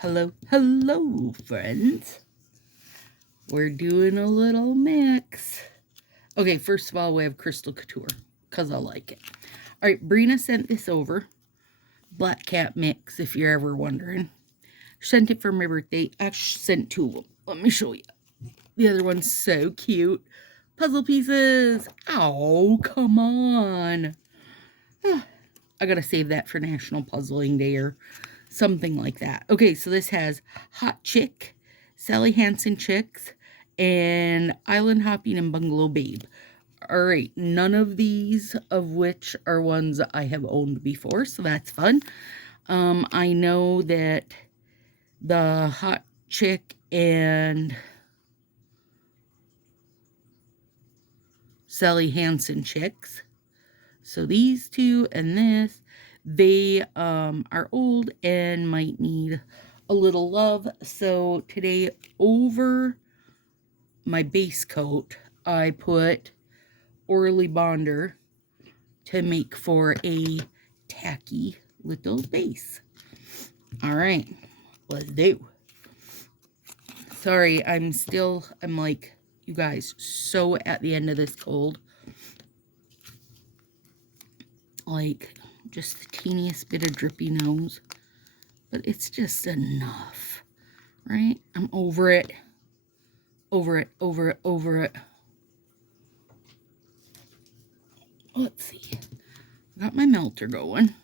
Hello, friends. We're doing a little mix. Okay, first of all, we have Crystal Couture, because I like it. All right, Brina sent this over. Black Cat Mix, if you're ever wondering. Sent it for my birthday. I sent two of them. Let me show you. The other one's so cute. Puzzle pieces. Oh, come on. I gotta save that for National Puzzling Day or something like that. Okay, so this has Hot Chick, Sally Hansen Chicks, and Island Hopping and Bungalow Babe. All right, none of these of which are ones I have owned before, so that's fun. I know that the Hot Chick and Sally Hansen Chicks, so these two and this, they are old and might need a little love. So today, over my base coat, I put Orly Bonder to make for a tacky little base. All right, let's do. Sorry, I'm like, you guys, so at the end of this cold. Like, just the teeniest bit of drippy nose. But it's just enough, right? I'm over it. Over it. Let's see. Got my melter going.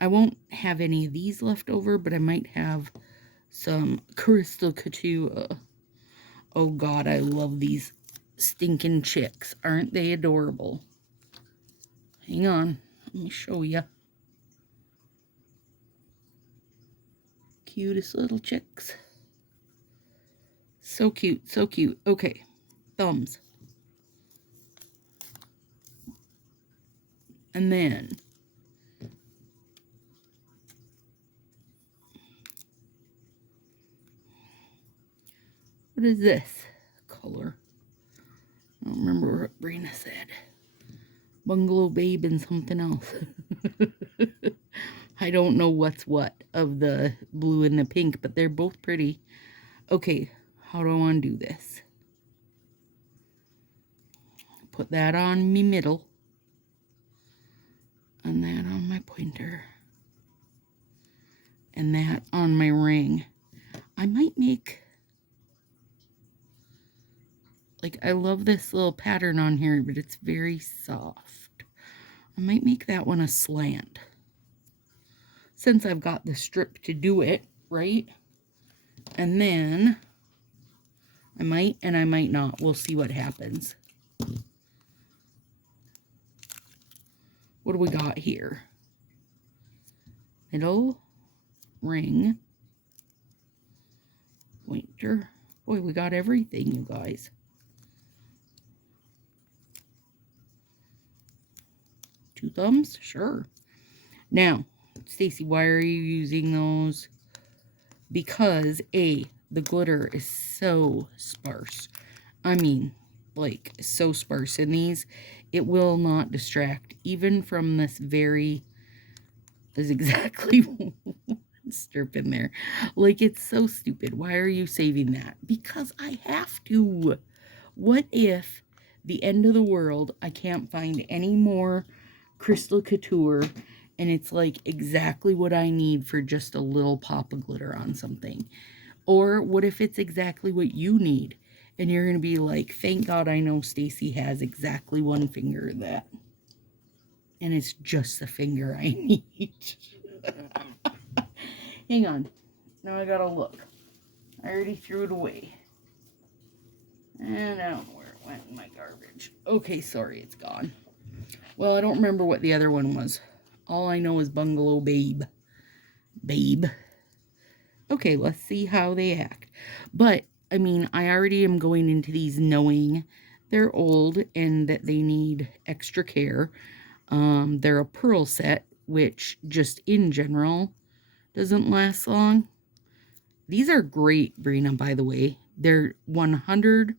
I won't have any of these left over, but I might have some Crystal Couture. Oh God, I love these stinking chicks. Aren't they adorable? Hang on, let me show you. Cutest little chicks. So cute, so cute. Okay, thumbs. And then what is this color? I don't remember what Brina said. Bungalow Babe and something else. I don't know what's what of the blue and the pink, but they're both pretty. Okay, how do I want to do this? Put that on me middle. And that on my pointer. And that on my ring. I might make... Like, I love this little pattern on here, but it's very soft. I might make that one a slant. Since I've got the strip to do it, right? And then I might and I might not. We'll see what happens. What do we got here? Middle, ring, pointer. Boy, we got everything, you guys. Two thumbs? Sure. Now, Stacy, why are you using those? Because, A, the glitter is so sparse. I mean, like, so sparse in these. It will not distract, even from this very... There's exactly one strip in there. Like, it's so stupid. Why are you saving that? Because I have to. What if the end of the world, I can't find any more Crystal Couture, and it's like exactly what I need for just a little pop of glitter on something? Or what if it's exactly what you need, and you're going to be like, thank God I know Stacy has exactly one finger of that. And it's just the finger I need. Hang on. Now I gotta look. I already threw it away. And I don't know where it went in my garbage. Okay, sorry, it's gone. Well, I don't remember what the other one was. All I know is Bungalow Babe. Babe. Okay, let's see how they act. But, I mean, I already am going into these knowing they're old and that they need extra care. They're a pearl set, which just in general doesn't last long. These are great, Brina, by the way. They're 100%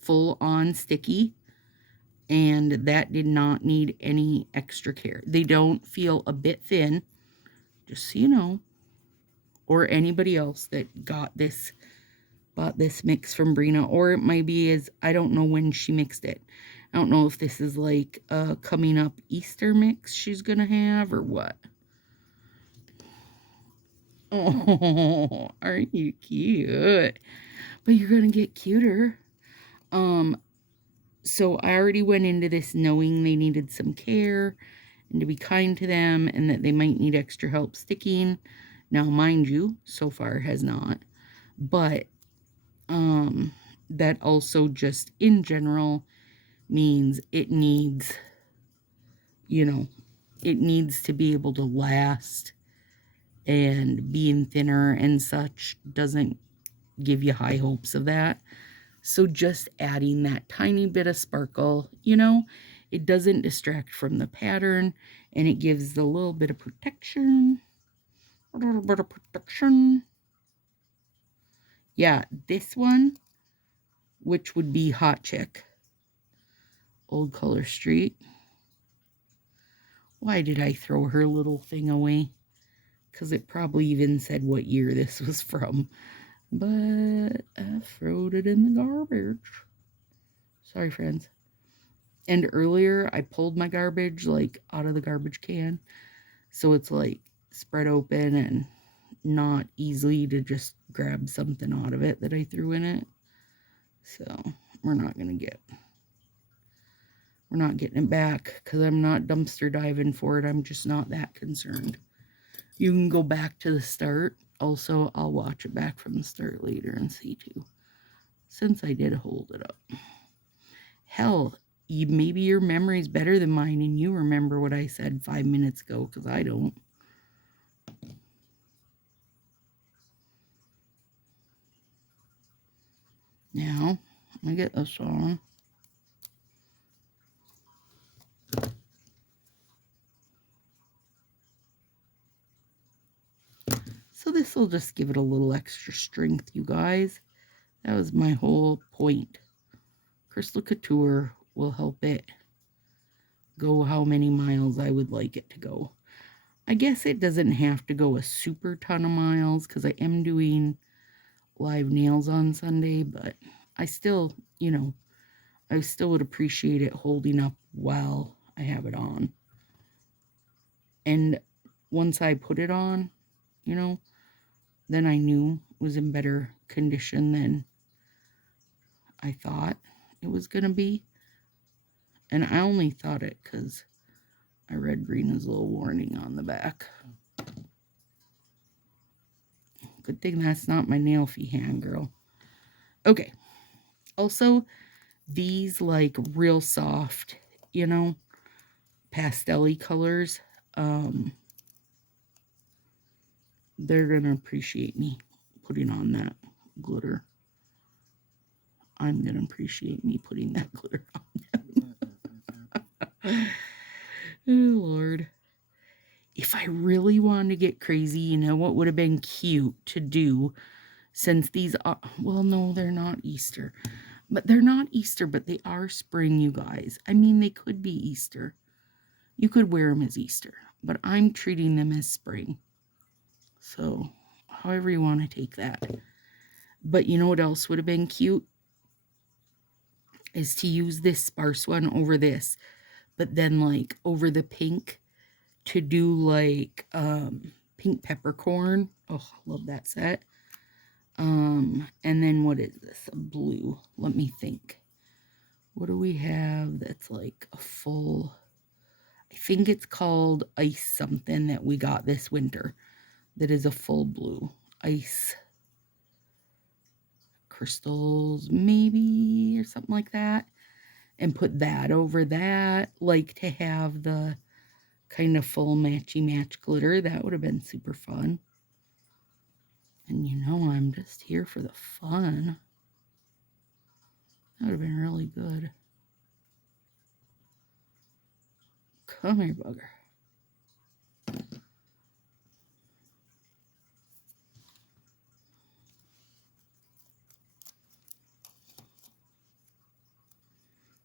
full-on sticky, and that did not need any extra care. They don't feel a bit thin, Just so you know. Or anybody else that bought this mix from Brina. Or it might be I don't know when she mixed it. I don't know if this is like a coming up Easter mix she's gonna have or what. Oh, aren't you cute? But you're gonna get cuter. So I already went into this knowing they needed some care and to be kind to them and that they might need extra help sticking. Now, mind you, so far it has not. But that also just in general means it needs, it needs to be able to last, and being thinner and such doesn't give you high hopes of that. So just adding that tiny bit of sparkle, it doesn't distract from the pattern, and it gives a little bit of protection. A little bit of protection. Yeah, this one, which would be Hot Chick. Old Color Street. Why did I throw her little thing away? Because it probably even said what year this was from. But I throwed it in the garbage. Sorry, friends. And earlier, I pulled my garbage, like, out of the garbage can. So it's, like, spread open and not easy to just grab something out of it that I threw in it. So, we're not getting it back because I'm not dumpster diving for it. I'm just not that concerned. You can go back to the start. Also, I'll watch it back from the start later and see too, since I did hold it up. Hell, maybe your memory's better than mine and you remember what I said 5 minutes ago, because I don't. Now, I'm going to get this on. So this will just give it a little extra strength, you guys. That was my whole point. Crystal Couture will help it go how many miles I would like it to go. I guess it doesn't have to go a super ton of miles because I am doing live nails on Sunday, but I still, I still would appreciate it holding up while I have it on. And once I put it on, then I knew it was in better condition than I thought it was going to be. And I only thought it because I read Brina's little warning on the back. Good thing that's not my nail fee hand, girl. Okay. Also, these like real soft, pastel-y colors, they're going to appreciate me putting on that glitter. I'm going to appreciate me putting that glitter on them. Oh, Lord. If I really wanted to get crazy, what would have been cute to do, since these are, well, no, they're not Easter. But they're not Easter, but they are spring, you guys. I mean, they could be Easter. You could wear them as Easter, but I'm treating them as spring. So, however you want to take that. But you know what else would have been cute? Is to use this sparse one over this, but then like over the pink to do like pink peppercorn. Oh, love that set. And then what is this? A blue. Let me think. What do we have that's like a full, I think it's called Ice something that we got this winter. That is a full blue. Ice crystals maybe, or something like that. And put that over that. Like to have the kind of full matchy match glitter. That would have been super fun. And I'm just here for the fun. That would have been really good. Come here, bugger.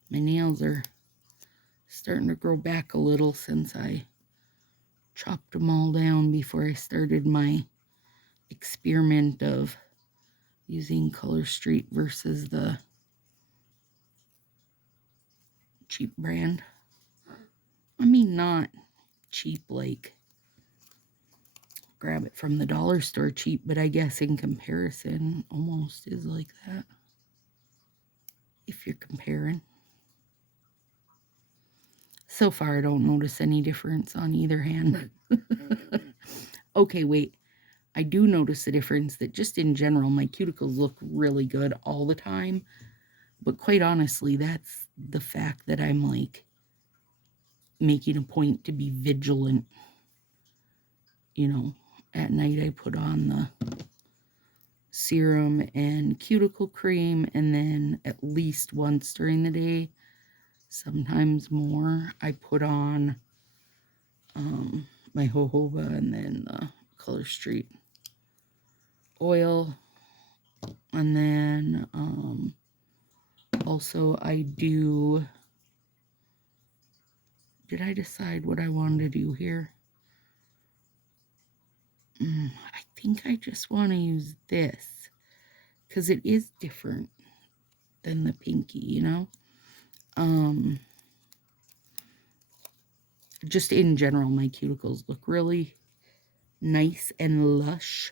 My nails are starting to grow back a little since I chopped them all down before I started my experiment of using Color Street versus the cheap brand. I mean, not cheap like grab it from the dollar store cheap, but I guess in comparison almost is like that. If you're comparing. So far I don't notice any difference on either hand. Okay, wait. I do notice a difference that just in general my cuticles look really good all the time. But quite honestly, that's the fact that I'm like making a point to be vigilant. You know, at night I put on the serum and cuticle cream, and then at least once during the day, sometimes more, I put on my jojoba and then the Color Street oil. And then also I do, did I decide what I wanted to do here? I think I just want to use this because it is different than the pinky, you know? Just in general, my cuticles look really nice and lush.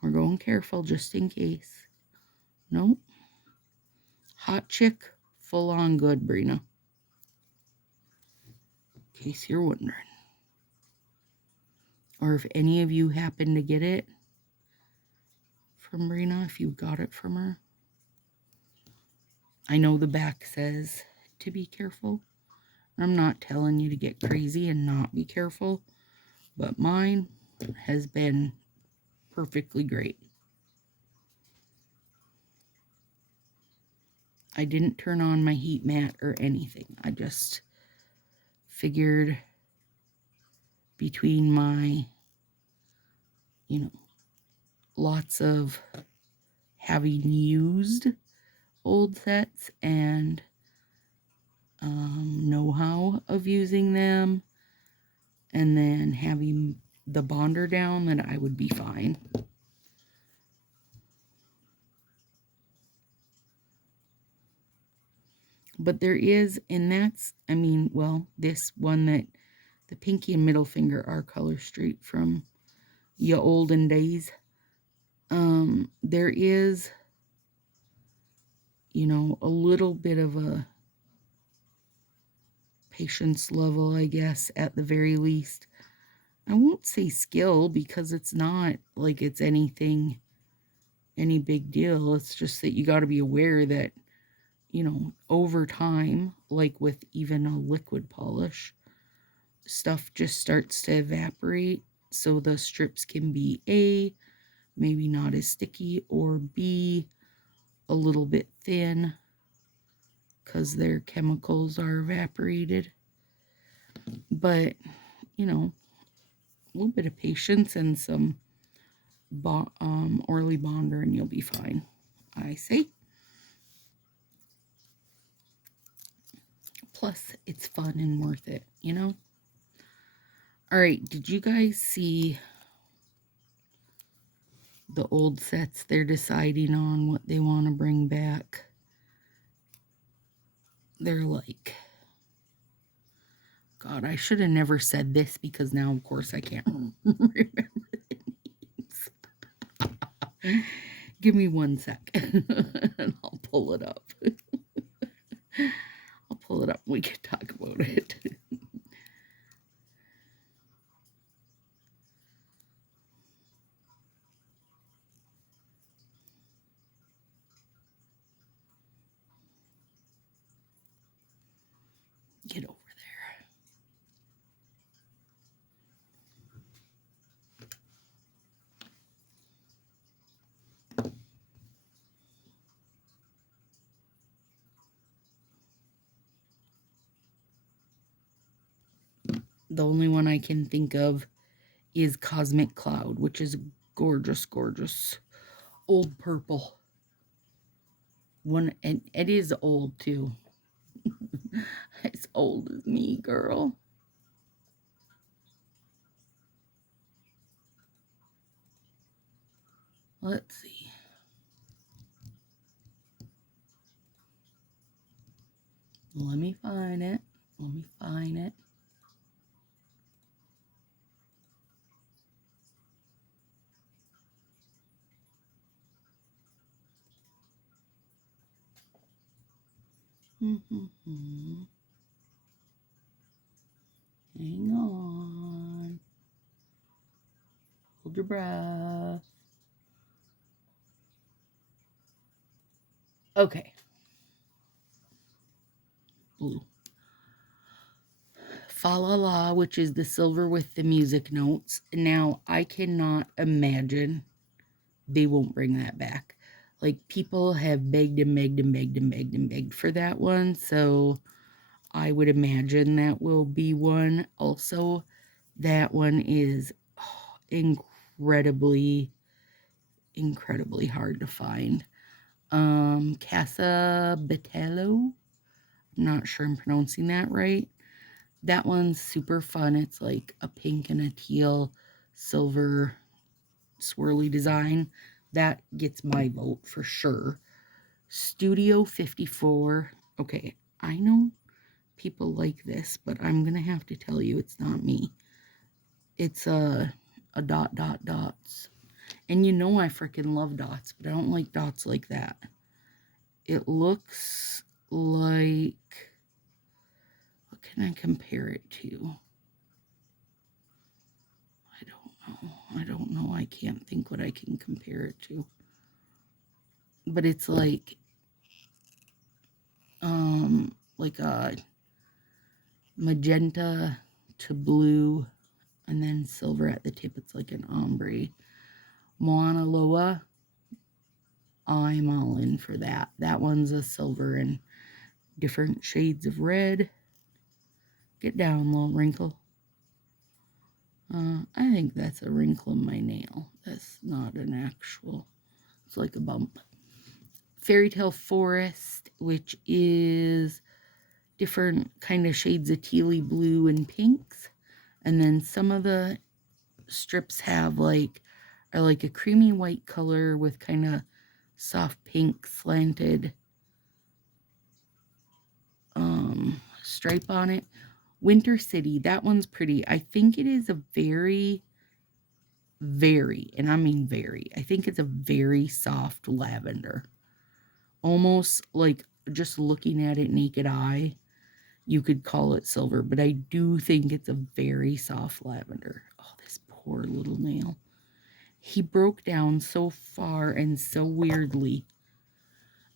We're going careful just in case. Nope. Hot chick, full on good, Brina. In case you're wondering. Or if any of you happen to get it from Brina, if you got it from her. I know the back says to be careful. I'm not telling you to get crazy and not be careful, but mine has been perfectly great. I didn't turn on my heat mat or anything. I just figured between my, you know, lots of having used old sets and know-how of using them, and then having the bonder down, that I would be fine. But there is, and that's, I mean, well, this one that the pinky and middle finger are Color Street from ya olden days. There is, you know, a little bit of a patience level, I guess, at the very least. I won't say skill because it's not like it's anything, any big deal. It's just that you got to be aware that, you know, over time, like with even a liquid polish, stuff just starts to evaporate. So the strips can be A, maybe not as sticky, or B, a little bit thin because their chemicals are evaporated. But, you know, a little bit of patience and some Orly Bonder and you'll be fine, I say. Plus, it's fun and worth it, you know? Alright, did you guys see the old sets? They're deciding on what they want to bring back. They're like, God, I should have never said this because now, of course, I can't remember the names. Give me 1 sec and I'll pull it up. I'll pull it up and we can talk about it. Get over there. The only one I can think of is Cosmic Cloud, which is gorgeous, gorgeous old purple. One, and it is old too. As old as me, girl. Let's see. Let me find it. Let me find it. Hang on. Hold your breath. Okay. Blue. Fa La La, which is the silver with the music notes. Now, I cannot imagine they won't bring that back. Like, people have begged and begged and begged and begged and begged for that one, so I would imagine that will be one. Also, that one is incredibly hard to find. Casa Betello. I'm not sure I'm pronouncing that right. That one's super fun. It's like a pink and a teal silver swirly design. That gets my vote for sure. Studio 54. Okay, I know people like this, but I'm going to have to tell you it's not me. It's a dots. And you know I freaking love dots, but I don't like dots like that. It looks like, what can I compare it to? I don't know. I can't think what I can compare it to. But it's like a magenta to blue and then silver at the tip. It's like an ombre. Mauna Loa, I'm all in for that. That one's a silver and different shades of red. Get down, little wrinkle. I think that's a wrinkle in my nail. That's not an actual, it's like a bump. Fairy Tale Forest, which is different kind of shades of tealy blue and pinks. And then some of the strips are like a creamy white color with kind of soft pink slanted stripe on it. Winter City, that one's pretty. I think it is a very, and I mean very, I think it's a very soft lavender. Almost like just looking at it naked eye, you could call it silver, but I do think it's a very soft lavender. Oh, this poor little nail. He broke down so far and so weirdly.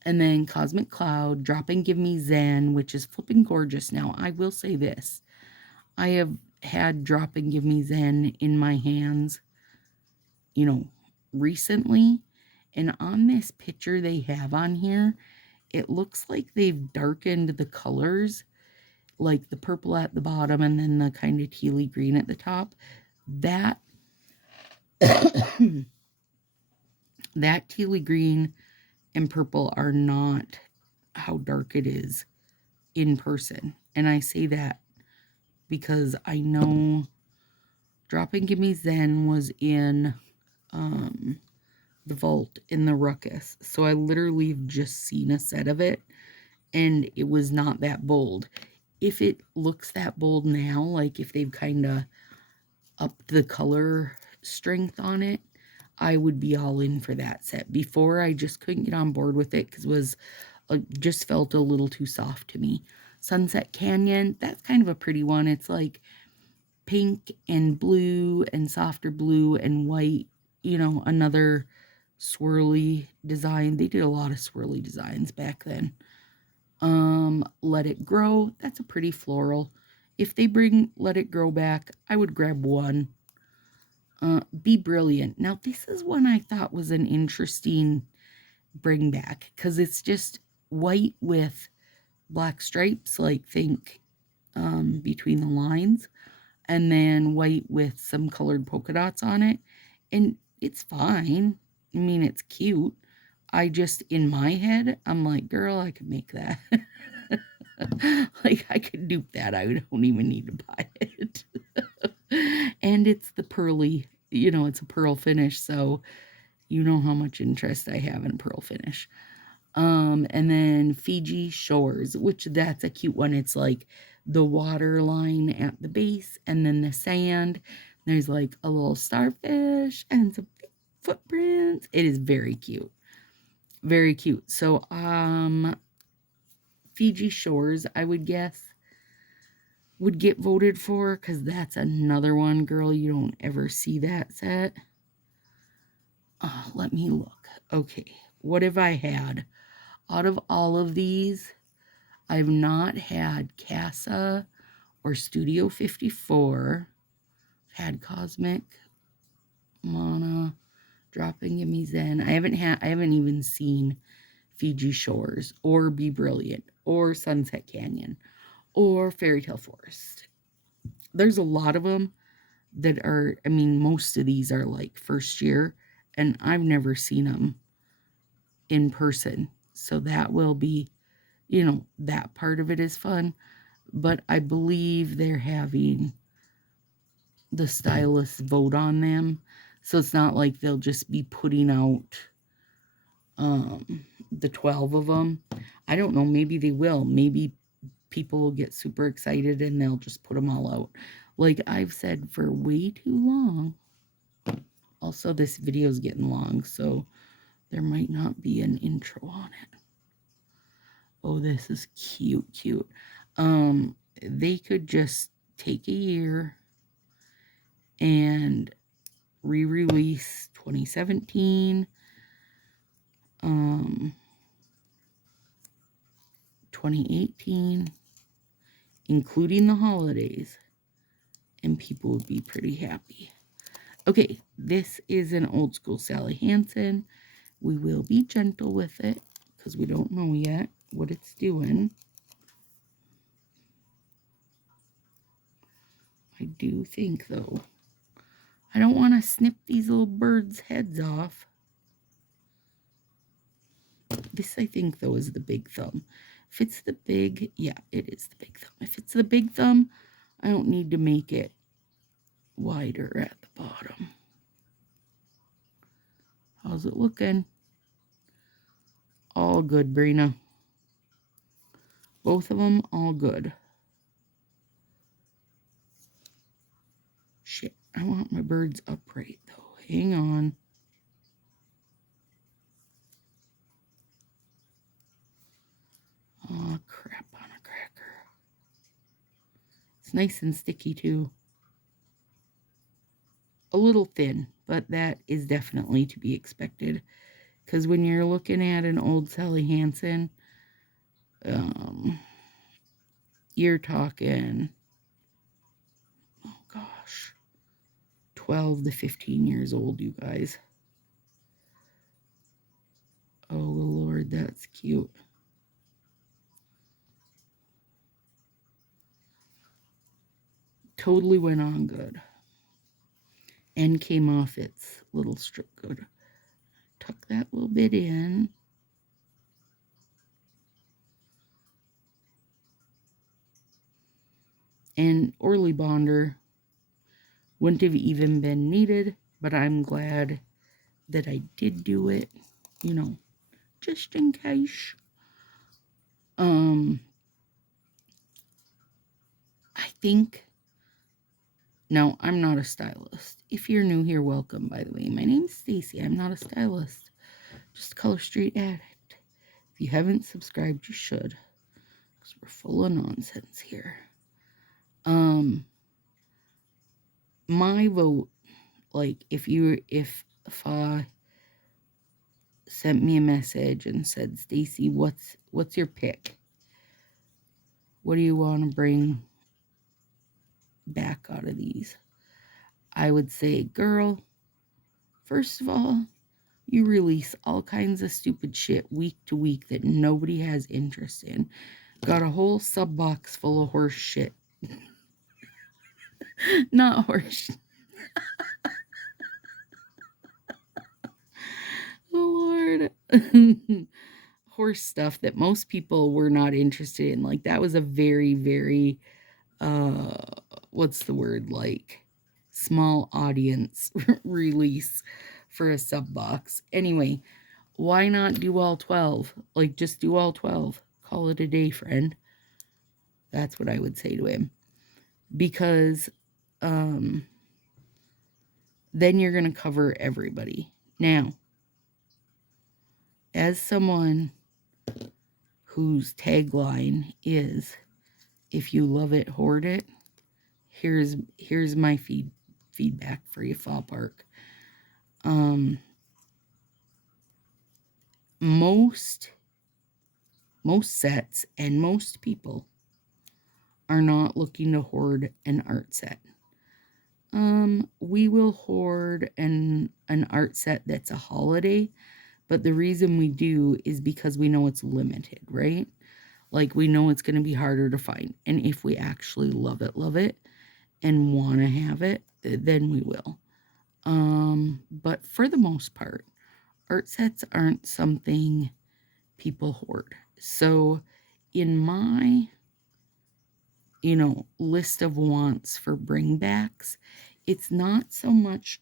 And then Cosmic Cloud, Drop and Give Me Zen, which is flipping gorgeous. Now, I will say this. I have had Drop and Give Me Zen in my hands, recently. And on this picture they have on here, it looks like they've darkened the colors, like the purple at the bottom and then the kind of tealy green at the top. That that tealy green and purple are not how dark it is in person. And I say that because I know Drop and Give Me Zen was in the vault in the ruckus. So I literally have just seen a set of it and it was not that bold. If it looks that bold now, like if they've kind of upped the color strength on it, I would be all in for that set. Before, I just couldn't get on board with it because it was just felt a little too soft to me. Sunset Canyon, that's kind of a pretty one. It's like pink and blue and softer blue and white, another swirly design. They did a lot of swirly designs back then. Let It Grow, that's a pretty floral. If they bring Let It Grow back, I would grab one. Be Brilliant. Now, this is one I thought was an interesting bring back because it's just white with black stripes, like think between the lines, and then white with some colored polka dots on it. And it's fine. I mean, it's cute. I just, in my head, I'm like, girl, I could make that. Like, I could dupe that. I don't even need to buy it. And it's the pearly, it's a pearl finish. So, You know how much interest I have in pearl finish. And then Fiji Shores, which that's a cute one. It's like the water line at the base and then the sand. There's like a little starfish and some footprints. It is very cute. Very cute. So, Fiji Shores, I would guess, would get voted for because that's another one, girl. You don't ever see that set. Oh, let me look. Okay, what have I had? Out of all of these, I've not had Casa or Studio 54. I've had Cosmic, Mana, Dropping Gimme Zen. I haven't even seen Fiji Shores or Be Brilliant or Sunset Canyon or Fairy Tale Forest. There's a lot of them that are, I mean, most of these are like first year, and I've never seen them in person. So that will be, you know, that part of it is fun. But I believe they're having the stylists vote on them. So it's not like they'll just be putting out the 12 of them. I don't know, maybe they will. Maybe people will get super excited and they'll just put them all out. Like I've said for way too long. Also, this video is getting long, so there might not be an intro on it. Oh, this is cute, cute. They could just take a year and re-release 2017, 2018, including the holidays, and people would be pretty happy. Okay, this is an old school Sally Hansen. We will be gentle with it because we don't know yet what it's doing. I do think, though, I don't want to snip these little birds' heads off. This, I think, though, is the big thumb. If it's the big, yeah, it is the big thumb. If it's the big thumb, I don't need to make it wider at the bottom. How's it looking? All good, Brina. Both of them, all good. Shit, I want my birds upright, though. Hang on. Oh, crap on a cracker. It's nice and sticky, too. A little thin, but that is definitely to be expected. Because when you're looking at an old Sally Hansen, you're talking, oh gosh, 12 to 15 years old, you guys. Oh, Lord, that's cute. Totally went on good. And came off its little strip good. Tuck that little bit in. And Orly Bonder wouldn't have even been needed, but I'm glad that I did do it, you know, just in case. I think, no, I'm not a stylist. If you're new here, welcome, by the way. My name's Stacy. I'm not a stylist, just a Color Street addict. If you haven't subscribed, you should, because we're full of nonsense here. My vote, like, if sent me a message and said, Stacy, what's your pick? What do you want to bring back out of these? I would say, girl, first of all, you release all kinds of stupid shit week to week that nobody has interest in. Got a whole sub box full of horse shit. Not horse. Oh, Lord. Horse stuff that most people were not interested in. Like, that was a very, very, what's the word, like, small audience release for a sub box. Anyway, why not do all 12? Like, just do all 12. Call it a day, friend. That's what I would say to him. Because then you're going to cover everybody. Now, as someone whose tagline is, if you love it, hoard it, here's my feedback for you, Fall Park. Most sets and most people are not looking to hoard an art set. We will hoard an art set that's a holiday, but the reason we do is because we know it's limited, right? Like, we know it's going to be harder to find. And if we actually love it, and want to have it, then we will. But for the most part, art sets aren't something people hoard. So in my, list of wants for bringbacks, it's not so much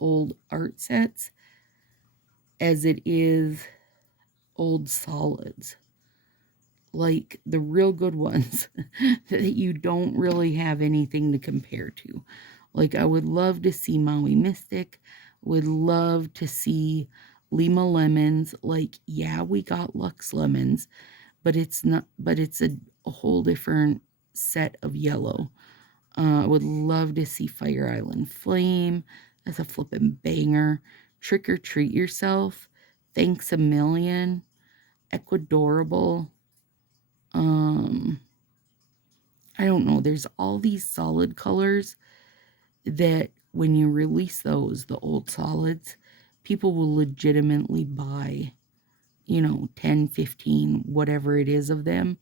old art sets as it is old solids. Like the real good ones that you don't really have anything to compare to. Like, I would love to see Maui Mystic, would love to see Lima Lemons. Like, yeah, we got Lux Lemons, but it's a whole different set of yellow. I would love to see Fire Island Flame. That's a flippin' banger. Trick or Treat Yourself. Thanks a Million. Ecuadorable. I don't know. There's all these solid colors that when you release those, the old solids, people will legitimately buy, 10, 15, whatever it is of them,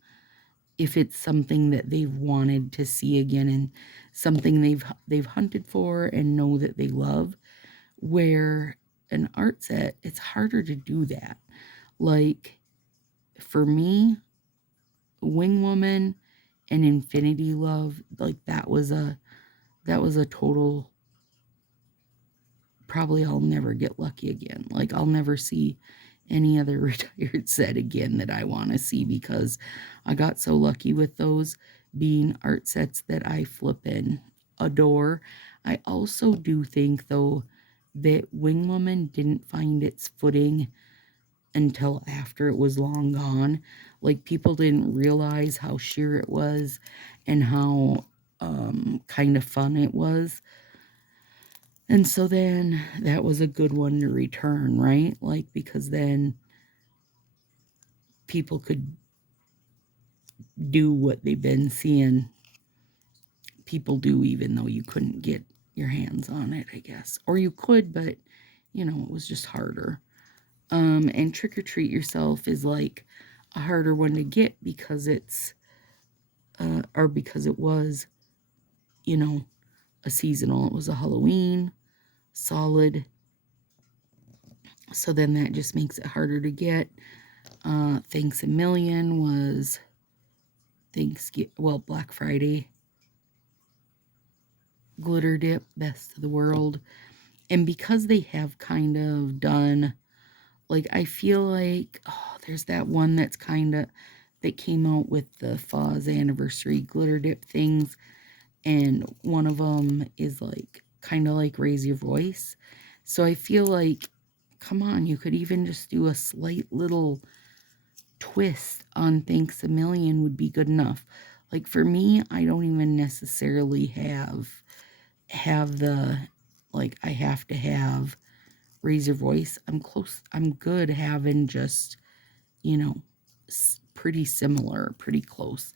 if it's something that they've wanted to see again and something they've hunted for and know that they love. Where an art set, it's harder to do that. Like, for me, Wing Woman and Infinity Love, like, that was a total, probably I'll never get lucky again. Like, I'll never see any other retired set again that I want to see, because I got so lucky with those being art sets that I flippin' adore. I also do think, though, that Wing Woman didn't find its footing until after it was long gone. Like, people didn't realize how sheer it was and how kind of fun it was. And so then that was a good one to return, right? Like, because then people could do what they've been seeing people do, even though you couldn't get your hands on it, I guess. Or you could, but, it was just harder. And Trick or Treat Yourself is like a harder one to get because it's, or because it was, a seasonal. It was a Halloween solid. So then that just makes it harder to get. Thanks a Million was Black Friday. Glitter Dip, Best of the World. And because they have kind of done, like, I feel like, there's that one that came out with the Foz anniversary glitter dip things. And one of them is like, kind of like Raise Your Voice. So I feel like, come on, you could even just do a slight little twist on Thanks a Million would be good enough. Like, for me, I don't even necessarily have the, like, I have to have Raise Your Voice. I'm good having just, pretty similar, pretty close.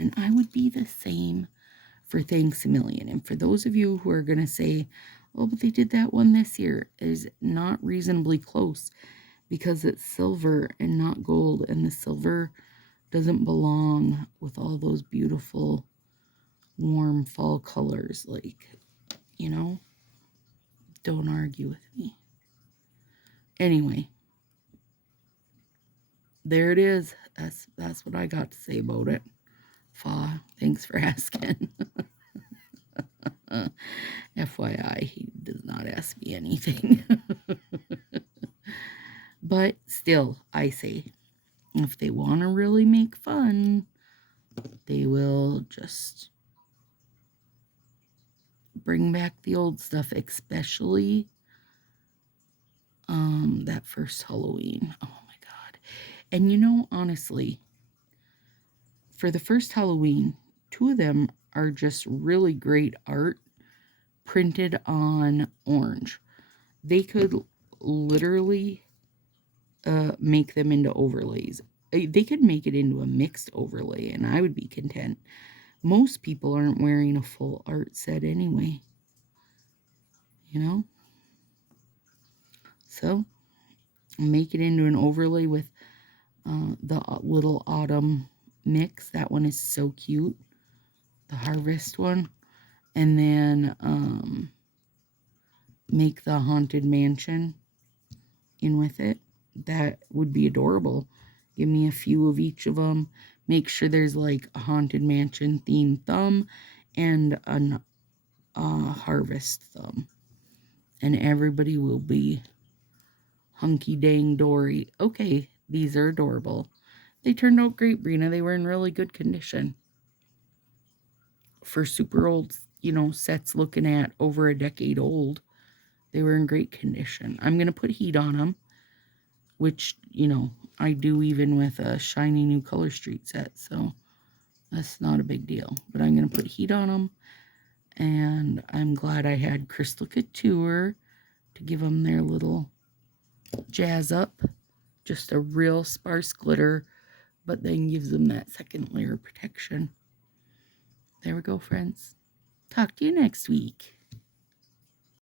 And I would be the same for Thanks a Million. And for those of you who are going to say, oh, but they did that one this year, is not reasonably close because it's silver and not gold. And the silver doesn't belong with all those beautiful, warm fall colors. Like, don't argue with me. Anyway, there it is. That's what I got to say about it. Fa, thanks for asking. FYI, he does not ask me anything. But still, I say, if they want to really make fun, they will just bring back the old stuff, especially that first Halloween. Oh my God. And you know, honestly, for the first Halloween, 2 of them are just really great art printed on orange. They could literally make them into overlays. They could make it into a mixed overlay, and I would be content. Most people aren't wearing a full art set anyway, you know? So, make it into an overlay with the little autumn mix. That one is so cute. The harvest one. And then make the haunted mansion in with it. That would be adorable. Give me a few of each of them. Make sure there's like a haunted mansion themed thumb and a harvest thumb. And everybody will be hunky dang dory. Okay, these are adorable. They turned out great, Brina. They were in really good condition. For super old, sets looking at over a decade old, they were in great condition. I'm going to put heat on them, which, I do even with a shiny new Color Street set, so that's not a big deal. But I'm going to put heat on them, and I'm glad I had Crystal Couture to give them their little jazz up. Just a real sparse glitter, but then gives them that second layer of protection. There we go, friends. Talk to you next week.